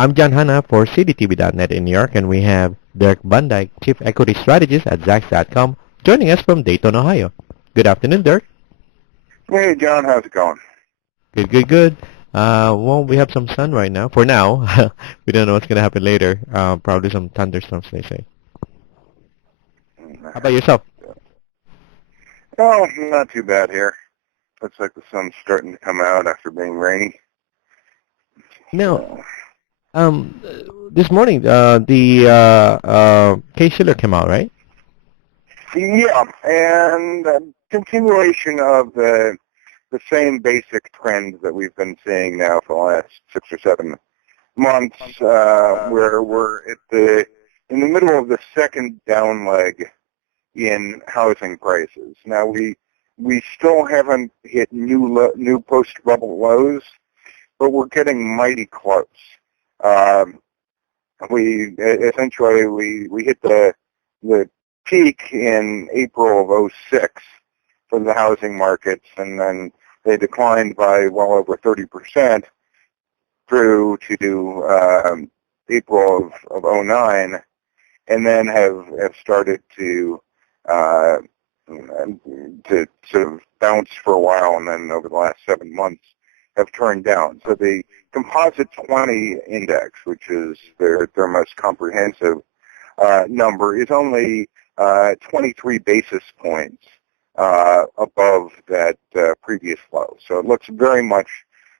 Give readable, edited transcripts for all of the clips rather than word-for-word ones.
I'm John Hanna for CDTV.net in New York, and we have Dirk Dijk, Chief Equity Strategist at Zacks.com, joining us from Dayton, Ohio. Good afternoon, Dirk. Hey, John, how's it going? Good. Well, we have some sun right now. For now, we don't know what's going to happen later. Probably some thunderstorms, they say. How about yourself? Oh, not too bad here. Looks like the sun's starting to come out after being rainy. Now, this morning, the Case-Shiller came out, right? Yeah, and continuation of the same basic trends that we've been seeing now for the last 6 or 7 months, where we're in the middle of the second down leg in housing prices. Now we still haven't hit new post-bubble lows, but we're getting mighty close. We hit the peak in April of '06 for the housing markets, and then they declined by well over 30% through to April of '09, and then have started to sort of bounce for a while, and then over the last 7 months have turned down. So the composite 20 index, which is their most comprehensive number, is only 23 basis points above that previous low. So it looks very much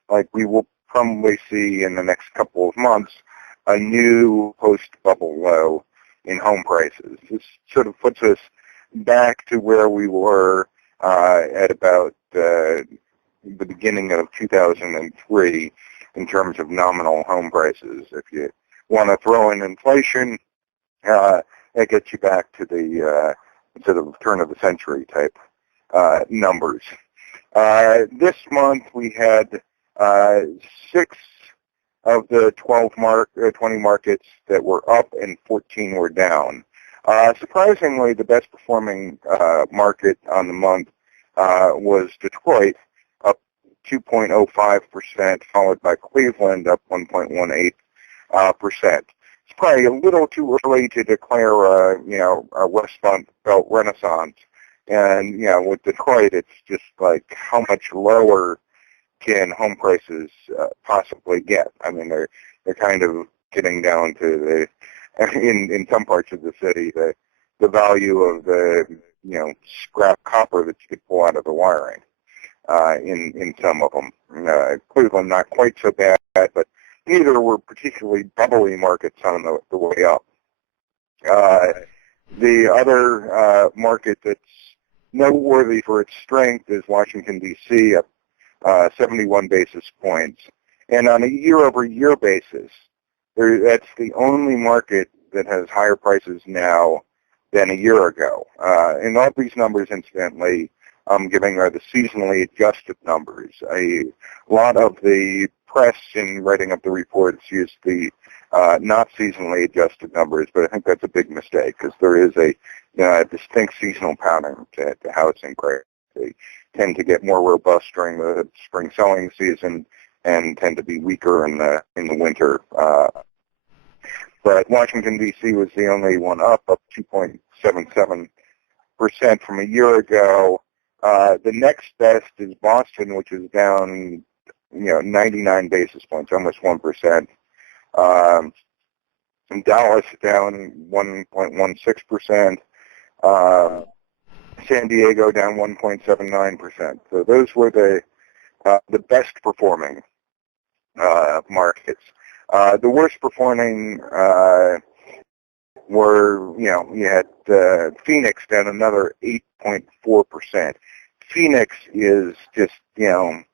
like we will probably see in the next couple of months a new post-bubble low in home prices. This sort of puts us back to where we were at about the beginning of 2003 in terms of nominal home prices. If you want to throw in inflation, that gets you back to the sort of turn of the century type numbers. This month we had 6 of the 20 markets that were up and 14 were down. Surprisingly, the best performing market on the month was Detroit, up 2.05%, followed by Cleveland, up 1.18%. It's probably a little too early to declare a West Belt renaissance. And, with Detroit, it's just like how much lower can home prices possibly get? I mean, they're kind of getting down to in some parts of the city, the value of the, scrap copper that you could pull out of the wiring in some of them. Cleveland, not quite so bad, but neither were particularly bubbly markets on the way up. The other market that's noteworthy for its strength is Washington, D.C., up 71 basis points. And on a year-over-year basis, that's the only market that has higher prices now than a year ago. And all these numbers, incidentally, I'm giving are the seasonally adjusted numbers. A lot of the press in writing up the reports use the not seasonally adjusted numbers, but I think that's a big mistake because there is a distinct seasonal pattern to housing prices. They tend to get more robust during the spring selling season and tend to be weaker in the winter. But Washington, D.C. was the only one up 2.77% from a year ago. The next best is Boston, which is down 99 basis points, almost 1%. And Dallas down 1.16%. San Diego down 1.79%. So those were the best performing markets. The worst performing were, you had Phoenix down another 8.4%. Phoenix is just, and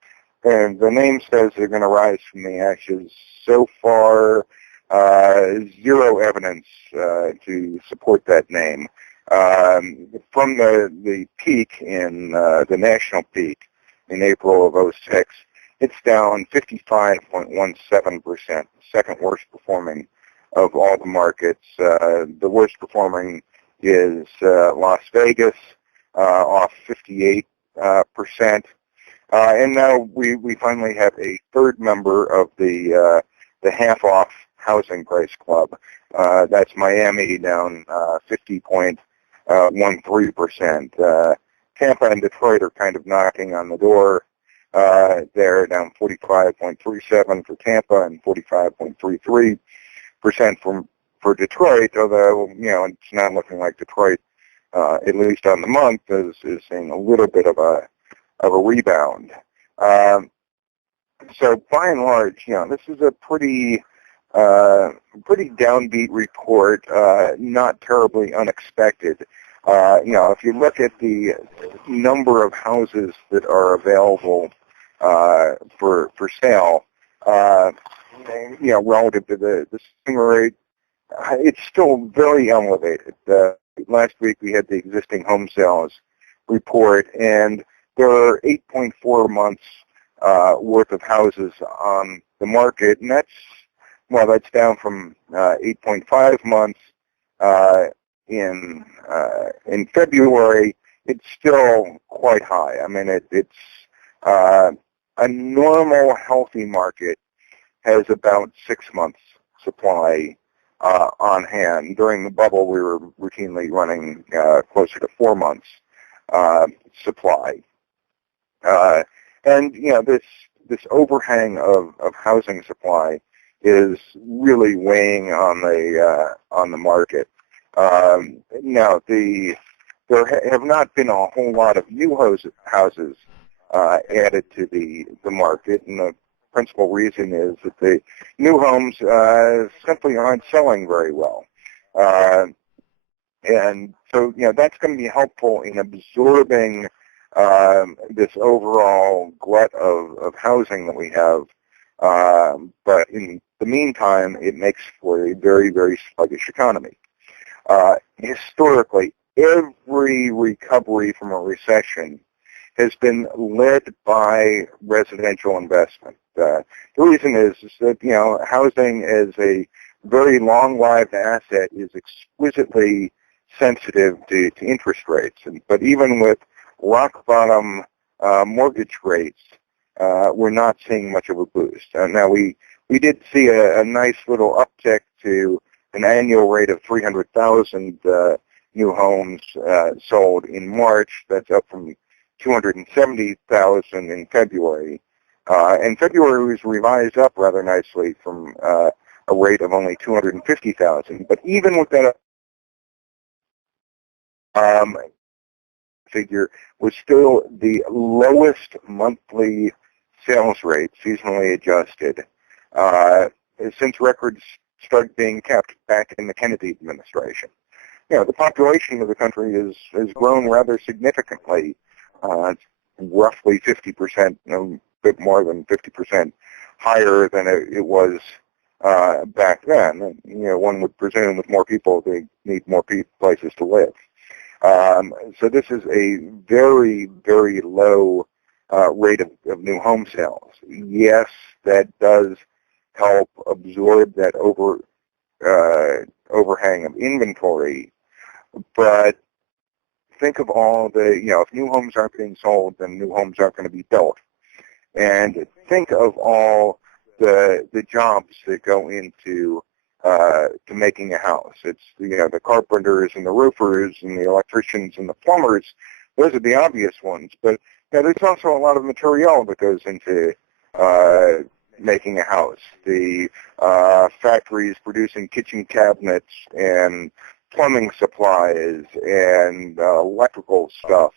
the name says they're going to rise from the ashes. So far, zero evidence to support that name. From the peak in the national peak in April of '06, it's down 55.17%, second worst performing of all the markets. The worst performing is Las Vegas, off 58%. And now we finally have a third member of the half-off housing price club. That's Miami down 50.13%. Tampa and Detroit are kind of knocking on the door. They're down 45.37 for Tampa and 45.33% for Detroit, although, it's not looking like Detroit, at least on the month, is seeing a little bit of a rebound. So by and large, this is a pretty downbeat report, not terribly unexpected. If you look at the number of houses that are available for sale, relative to the selling rate, it's still very elevated. Last week we had the existing home sales report, and there are 8.4 months worth of houses on the market, and that's down from 8.5 months in February. It's still quite high. I mean, it's a normal healthy market has about 6 months supply on hand. During the bubble, we were routinely running closer to 4 months supply. And this overhang of housing supply is really weighing on the market. Now, there have not been a whole lot of new houses added to the market, and the principal reason is that the new homes simply aren't selling very well. And so, that's going to be helpful in absorbing this overall glut of housing that we have. But in the meantime, it makes for a very, very sluggish economy. Historically, every recovery from a recession has been led by residential investment. The reason is that, housing as a very long-lived asset is exquisitely sensitive to interest rates. But even with rock-bottom mortgage rates, we're not seeing much of a boost. Now, we did see a nice little uptick to an annual rate of 300,000 new homes sold in March. That's up from 270,000 in February. And February was revised up rather nicely from a rate of only 250,000. But even with that figure, was still the lowest monthly sales rate, seasonally adjusted, since records started being kept back in the Kennedy administration. The population of the country has grown rather significantly, roughly 50%, a bit more than 50% higher than it was back then. One would presume with more people, they need more places to live. So this is a very, very low rate of new home sales. Yes, that does help absorb that overhang of inventory, but think of all the, if new homes aren't being sold, then new homes aren't going to be built. And think of all the jobs that go into to making a house. It's the carpenters and the roofers and the electricians and the plumbers. Those are the obvious ones. But there's also a lot of material that goes into making a house. The factories producing kitchen cabinets and plumbing supplies and electrical stuff.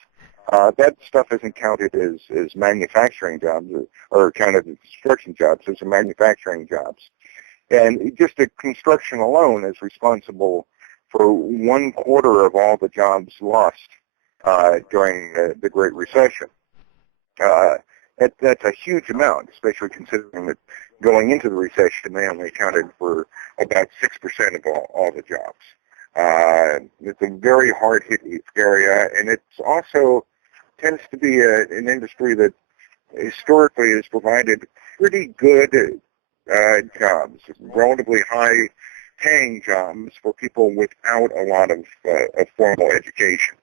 That stuff isn't counted as manufacturing jobs or counted as construction jobs. Those are manufacturing jobs. And just the construction alone is responsible for 1/4 of all the jobs lost during the Great Recession. That's a huge amount, especially considering that going into the recession, they only accounted for about 6% of all the jobs. It's a very hard-hit area, and it's also tends to be an industry that historically has provided pretty good jobs, relatively high-paying jobs for people without a lot of formal education.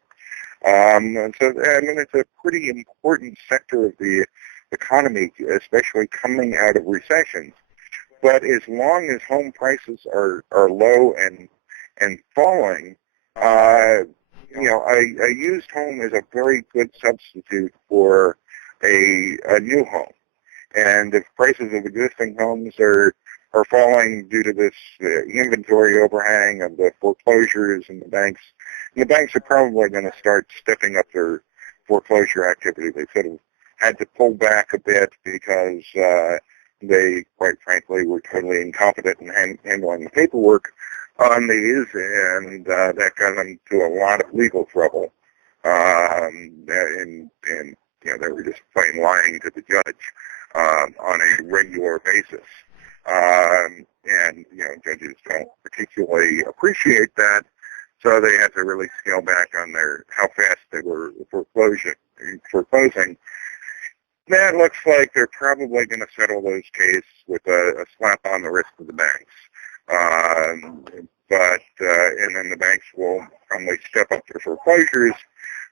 And so, it's a pretty important sector of the economy, especially coming out of recessions. But as long as home prices are low and falling, a used home is a very good substitute for a new home. And if prices of existing homes are falling due to this inventory overhang of the foreclosures and the banks are probably going to start stepping up their foreclosure activity. They sort of had to pull back a bit because they, quite frankly, were totally incompetent in handling the paperwork on these, and that got them into a lot of legal trouble. And they were just plain lying to the judge on a regular basis. And judges don't particularly appreciate that, so they had to really scale back on how fast they were foreclosing. That looks like they're probably going to settle those cases with a slap on the wrist of the banks. And then the banks will probably step up their foreclosures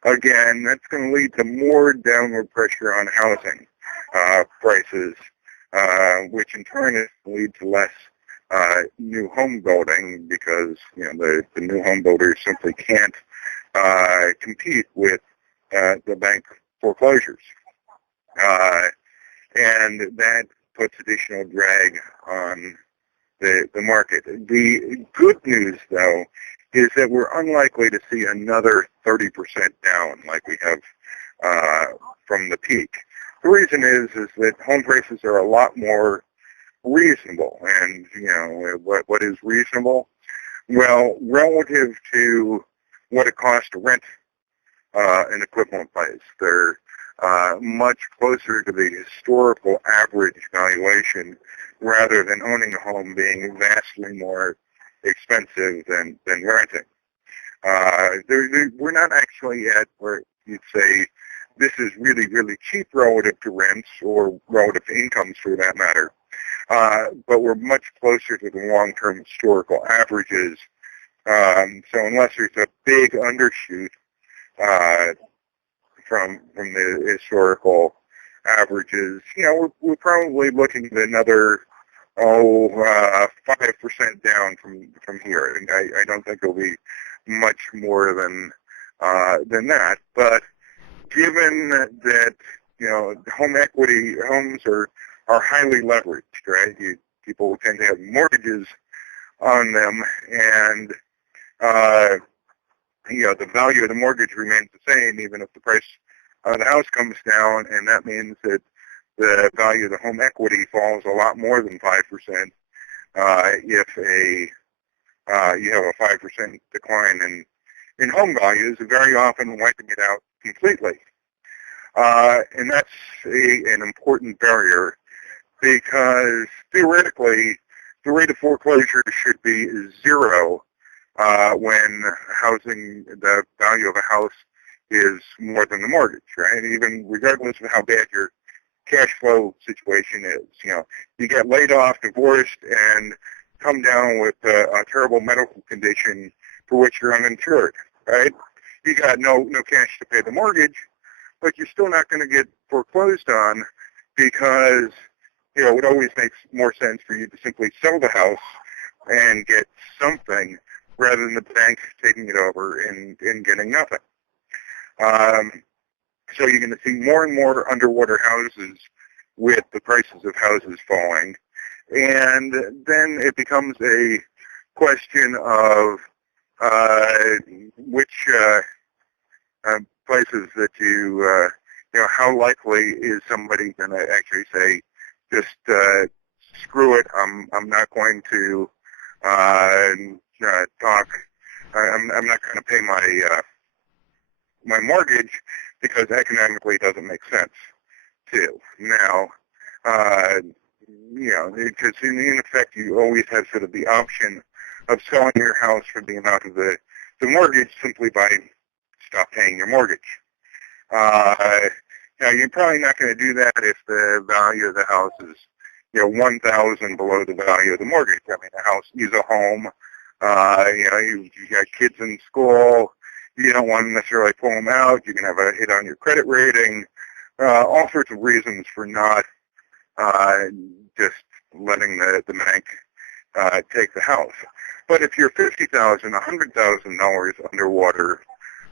again. That's going to lead to more downward pressure on housing prices, which in turn is going to lead to less new home building because the new home builders simply can't compete with the bank foreclosures. And that puts additional drag on the market. The good news, though, is that we're unlikely to see another 30% down like we have from the peak. The reason is that home prices are a lot more reasonable. And, what is reasonable? Well, relative to what it costs to rent an equivalent place, they're much closer to the historical average valuation rather than owning a home being vastly more expensive than renting. We're not actually at where you'd say this is really, really cheap relative to rents or relative to incomes for that matter. But we're much closer to the long-term historical averages. So unless there's a big undershoot from the historical averages, we're probably looking at another 5% down from here. And I don't think it'll be much more than that. But given that home equity homes are highly leveraged, right? People tend to have mortgages on them, and the value of the mortgage remains the same even if the price of the house comes down, and that means that the value of the home equity falls a lot more than 5% if you have a 5% decline in home values, very often wiping it out completely. And that's an important barrier because theoretically the rate of foreclosure should be zero when the value of a house is more than the mortgage, right? Even regardless of how bad your cash flow situation is. You get laid off, divorced, and come down with a terrible medical condition for which you're uninsured, right? You got no cash to pay the mortgage, but you're still not going to get foreclosed on because, it always makes more sense for you to simply sell the house and get something rather than the bank taking it over and getting nothing. So you're going to see more and more underwater houses with the prices of houses falling. And then it becomes a question of which places that how likely is somebody going to actually say, just screw it, I'm not going to talk, I'm not going to pay my mortgage because economically it doesn't make sense to. Now, because in effect you always have sort of the option of selling your house for the amount of the mortgage simply by stop paying your mortgage. You're probably not going to do that if the value of the house is, $1,000 below the value of the mortgage. I mean, the house is a home. You got kids in school. You don't want to necessarily pull them out. You can have a hit on your credit rating. All sorts of reasons for not just letting the bank take the house. But if you're $50,000, $100,000 underwater,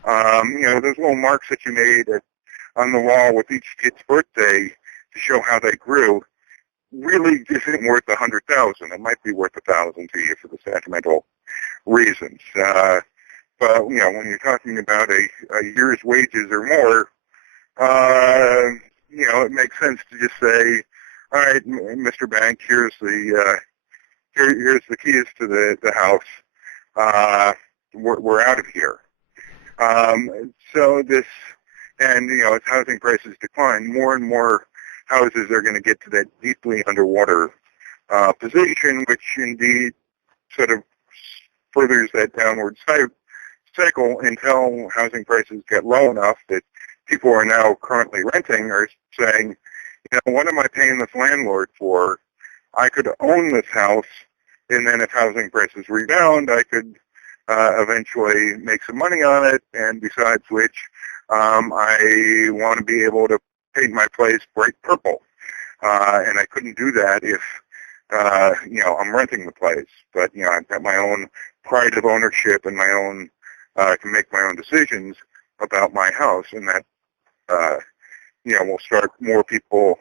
those little marks that you made on the wall with each kid's birthday to show how they grew really isn't worth $100,000. It might be worth $1,000 to you for the sentimental reasons. But when you're talking about a year's wages or more, it makes sense to just say, all right, Mr. Bank, here's the keys to the house. We're out of here. As housing prices decline, more and more houses are going to get to that deeply underwater position, which indeed sort of furthers that downward cycle until housing prices get low enough that people who are now currently renting are saying, what am I paying this landlord for? I could own this house, and then if housing prices rebound, I could eventually make some money on it, and besides which, I want to be able to paint my place bright purple. And I couldn't do that if, I'm renting the place. But, I've got my own pride of ownership and my own, can make my own decisions about my house, and that, will start more people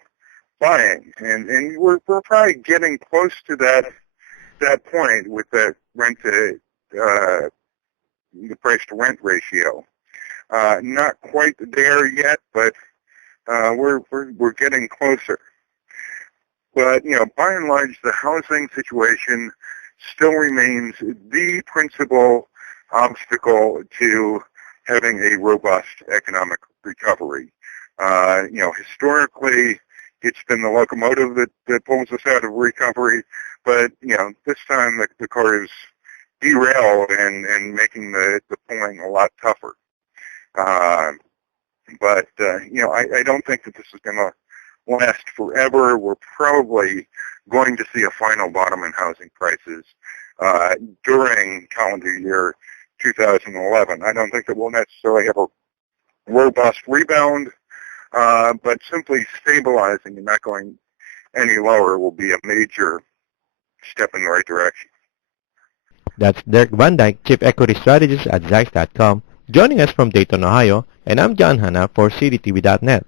buying. And we're probably getting close to that point with that the price to rent ratio. Not quite there yet, but we're getting closer. But by and large, the housing situation still remains the principal obstacle to having a robust economic recovery. Historically, it's been the locomotive that pulls us out of recovery, but this time the car is derailed and making the pulling a lot tougher. I don't think that this is going to last forever. We're probably going to see a final bottom in housing prices during calendar year 2011. I don't think that we'll necessarily have a robust rebound, but simply stabilizing and not going any lower will be a major step in the right direction. That's Dirk Dijk, Chief Equity Strategist at Zacks.com, joining us from Dayton, Ohio, and I'm John Hanna for CDTV.net.